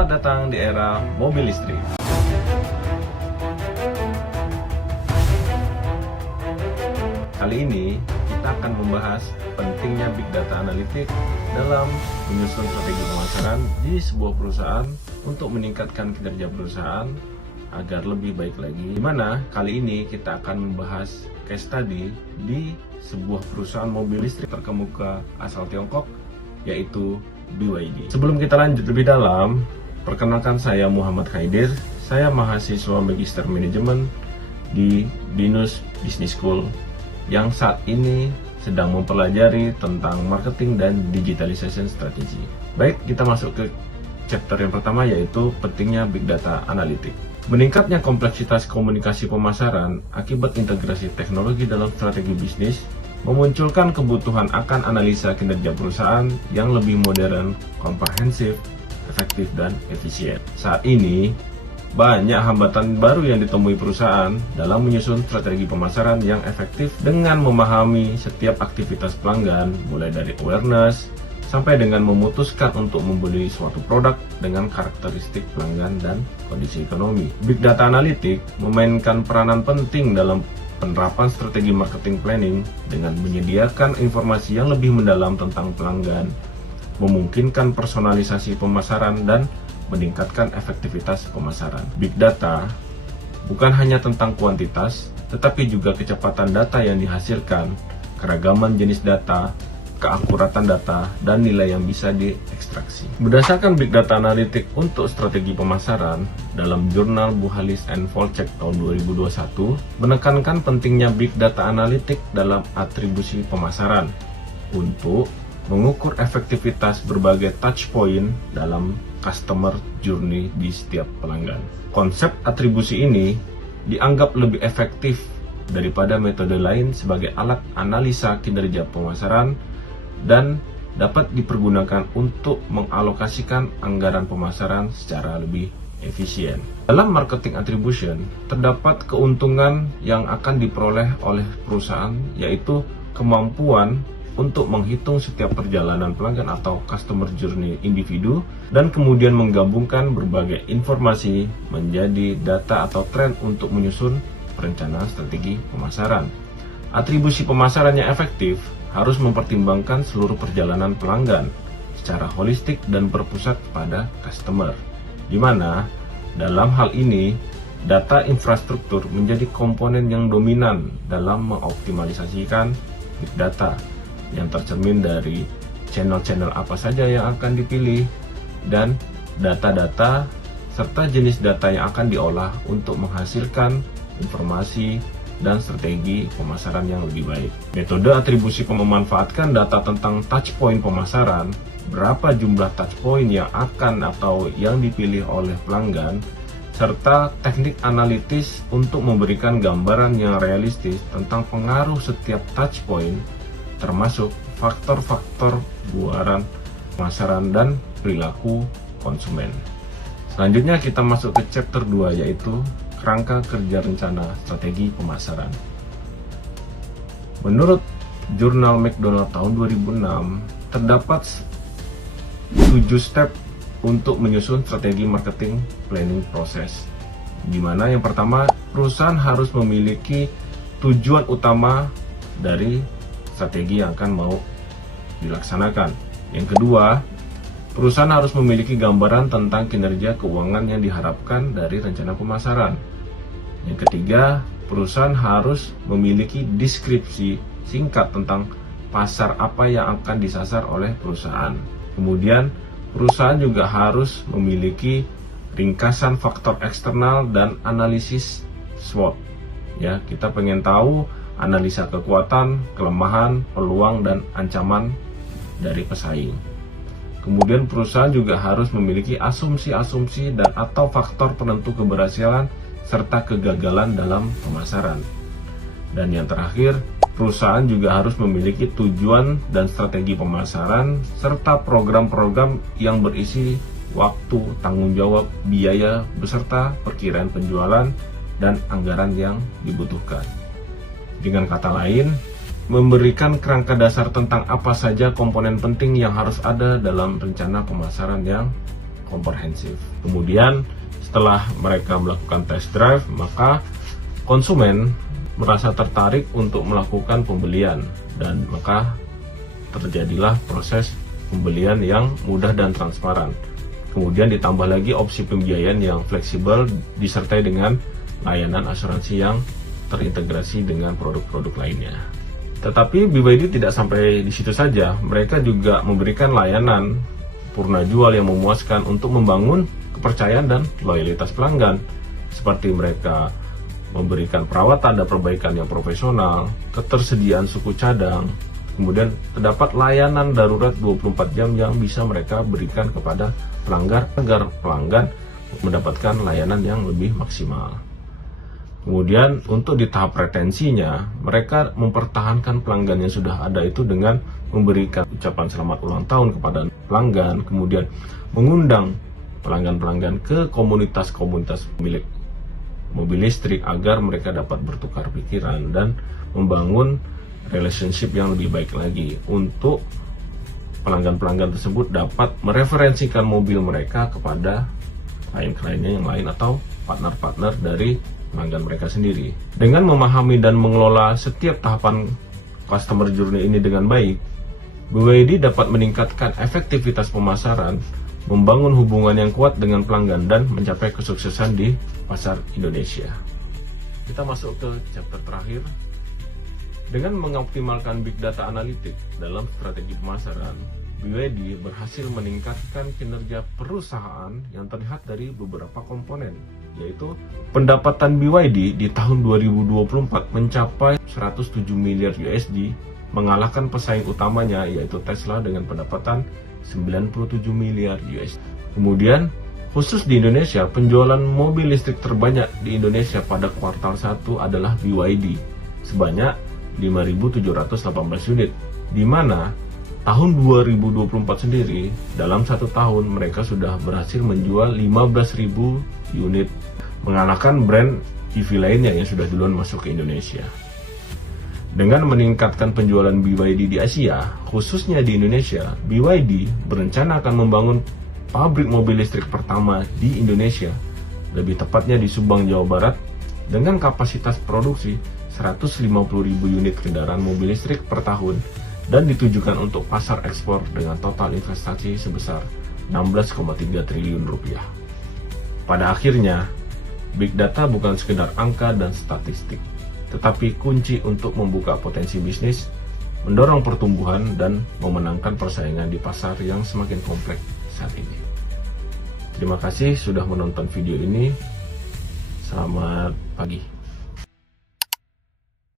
Selamat datang di era mobil listrik. Kali ini kita akan membahas pentingnya Big Data Analytics dalam menyusun strategi pemasaran di sebuah perusahaan untuk meningkatkan kinerja perusahaan agar lebih baik lagi. Dimana kali ini kita akan membahas case study di sebuah perusahaan mobil listrik terkemuka asal Tiongkok, yaitu BYD. Sebelum kita lanjut lebih dalam, perkenalkan saya Muhammad Khaidir. Saya mahasiswa Magister Manajemen di BINUS Business School yang saat ini sedang mempelajari tentang marketing dan digitalization strategi. Baik, kita masuk ke chapter yang pertama, yaitu pentingnya Big Data Analytics. Meningkatnya kompleksitas komunikasi pemasaran akibat integrasi teknologi dalam strategi bisnis memunculkan kebutuhan akan analisa kinerja perusahaan yang lebih modern, komprehensif, efektif, dan efisien. Saat ini, banyak hambatan baru yang ditemui perusahaan dalam menyusun strategi pemasaran yang efektif dengan memahami setiap aktivitas pelanggan, mulai dari awareness sampai dengan memutuskan untuk membeli suatu produk dengan karakteristik pelanggan dan kondisi ekonomi. Big Data Analytics memainkan peranan penting dalam penerapan strategi marketing planning dengan menyediakan informasi yang lebih mendalam tentang pelanggan, memungkinkan personalisasi pemasaran, dan meningkatkan efektivitas pemasaran. Big Data bukan hanya tentang kuantitas, tetapi juga kecepatan data yang dihasilkan, keragaman jenis data, keakuratan data, dan nilai yang bisa diekstraksi. Berdasarkan Big Data Analytics untuk strategi pemasaran, dalam jurnal Buhalis and Volcek tahun 2021 menekankan pentingnya Big Data Analytics dalam atribusi pemasaran untuk mengukur efektivitas berbagai touch point dalam customer journey di setiap pelanggan. Konsep atribusi ini dianggap lebih efektif daripada metode lain sebagai alat analisa kinerja pemasaran dan dapat dipergunakan untuk mengalokasikan anggaran pemasaran secara lebih efisien. Dalam marketing attribution, terdapat keuntungan yang akan diperoleh oleh perusahaan, yaitu kemampuan untuk menghitung setiap perjalanan pelanggan atau customer journey individu dan kemudian menggabungkan berbagai informasi menjadi data atau tren untuk menyusun perencanaan strategi pemasaran. Atribusi pemasaran yang efektif harus mempertimbangkan seluruh perjalanan pelanggan secara holistik dan berpusat pada customer, di mana dalam hal ini data infrastruktur menjadi komponen yang dominan dalam mengoptimalisasikan big data yang tercermin dari channel-channel apa saja yang akan dipilih dan data-data serta jenis data yang akan diolah untuk menghasilkan informasi dan strategi pemasaran yang lebih baik. Metode atribusi memanfaatkan data tentang touch point pemasaran, berapa jumlah touch point yang akan atau yang dipilih oleh pelanggan, serta teknik analitis untuk memberikan gambaran yang realistis tentang pengaruh setiap touch point, termasuk faktor-faktor buaran pemasaran dan perilaku konsumen. Selanjutnya kita masuk ke chapter 2, yaitu kerangka kerja rencana strategi pemasaran. Menurut jurnal McDonald tahun 2006, terdapat 7 step untuk menyusun strategi marketing planning proses. Di mana yang pertama, perusahaan harus memiliki tujuan utama dari strategi yang akan mau dilaksanakan. Yang kedua, perusahaan harus memiliki gambaran tentang kinerja keuangan yang diharapkan dari rencana pemasaran. Yang ketiga, perusahaan harus memiliki deskripsi singkat tentang pasar apa yang akan disasar oleh perusahaan. Kemudian, perusahaan juga harus memiliki ringkasan faktor eksternal dan analisis SWOT. Ya, kita pengen tahu analisa kekuatan, kelemahan, peluang, dan ancaman dari pesaing. Kemudian perusahaan juga harus memiliki asumsi-asumsi dan atau faktor penentu keberhasilan serta kegagalan dalam pemasaran. Dan yang terakhir, perusahaan juga harus memiliki tujuan dan strategi pemasaran serta program-program yang berisi waktu, tanggung jawab, biaya, beserta perkiraan penjualan dan anggaran yang dibutuhkan. Dengan kata lain, memberikan kerangka dasar tentang apa saja komponen penting yang harus ada dalam rencana pemasaran yang komprehensif. Kemudian setelah mereka melakukan test drive, maka konsumen merasa tertarik untuk melakukan pembelian, dan maka terjadilah proses pembelian yang mudah dan transparan. Kemudian ditambah lagi opsi pembiayaan yang fleksibel disertai dengan layanan asuransi yang terintegrasi dengan produk-produk lainnya. Tetapi BYD tidak sampai di situ saja, mereka juga memberikan layanan purna jual yang memuaskan untuk membangun kepercayaan dan loyalitas pelanggan, seperti mereka memberikan perawatan dan perbaikan yang profesional, ketersediaan suku cadang, kemudian terdapat layanan darurat 24 jam yang bisa mereka berikan kepada pelanggan agar pelanggan mendapatkan layanan yang lebih maksimal. Kemudian untuk di tahap retensinya, mereka mempertahankan pelanggan yang sudah ada itu dengan memberikan ucapan selamat ulang tahun kepada pelanggan, kemudian mengundang pelanggan-pelanggan ke komunitas-komunitas pemilik mobil listrik agar mereka dapat bertukar pikiran dan membangun relationship yang lebih baik lagi untuk pelanggan-pelanggan tersebut dapat mereferensikan mobil mereka kepada klien-kliennya yang lain atau partner-partner dari pelanggan mereka sendiri. Dengan memahami dan mengelola setiap tahapan customer journey ini dengan baik, BYD dapat meningkatkan efektivitas pemasaran, membangun hubungan yang kuat dengan pelanggan, dan mencapai kesuksesan di pasar Indonesia. Kita masuk ke chapter terakhir. Dengan mengoptimalkan big data analitik dalam strategi pemasaran, BYD berhasil meningkatkan kinerja perusahaan yang terlihat dari beberapa komponen, yaitu pendapatan BYD di tahun 2024 mencapai 107 miliar USD, mengalahkan pesaing utamanya yaitu Tesla dengan pendapatan 97 miliar USD. Kemudian, khusus di Indonesia, penjualan mobil listrik terbanyak di Indonesia pada kuartal 1 adalah BYD, sebanyak 5.718 unit, di mana tahun 2024 sendiri, dalam satu tahun mereka sudah berhasil menjual 15.000 unit, mengalahkan brand EV lainnya yang sudah duluan masuk ke Indonesia. Dengan meningkatkan penjualan BYD di Asia, khususnya di Indonesia, BYD berencana akan membangun pabrik mobil listrik pertama di Indonesia, lebih tepatnya di Subang, Jawa Barat, dengan kapasitas produksi 150.000 unit kendaraan mobil listrik per tahun, dan ditujukan untuk pasar ekspor dengan total investasi sebesar 16,3 triliun rupiah. Pada akhirnya, big data bukan sekedar angka dan statistik, tetapi kunci untuk membuka potensi bisnis, mendorong pertumbuhan, dan memenangkan persaingan di pasar yang semakin kompleks saat ini. Terima kasih sudah menonton video ini. Selamat pagi.